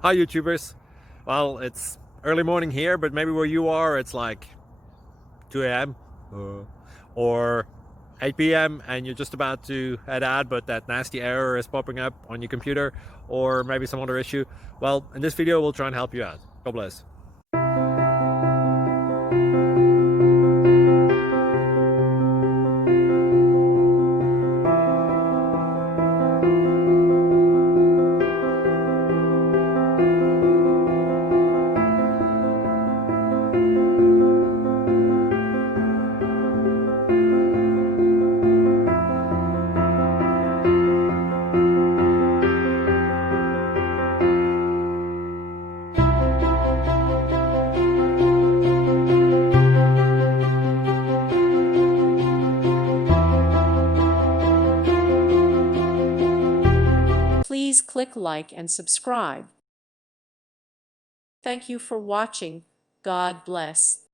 Hi YouTubers. Well, it's early morning here, but maybe where you are it's like 2 a.m. Or 8 p.m. and you're just about to head out, but that nasty error is popping up on your computer, or maybe some other issue. Well, in this video we'll try and help you out. God bless. Please click like and subscribe. Thank you for watching. God bless.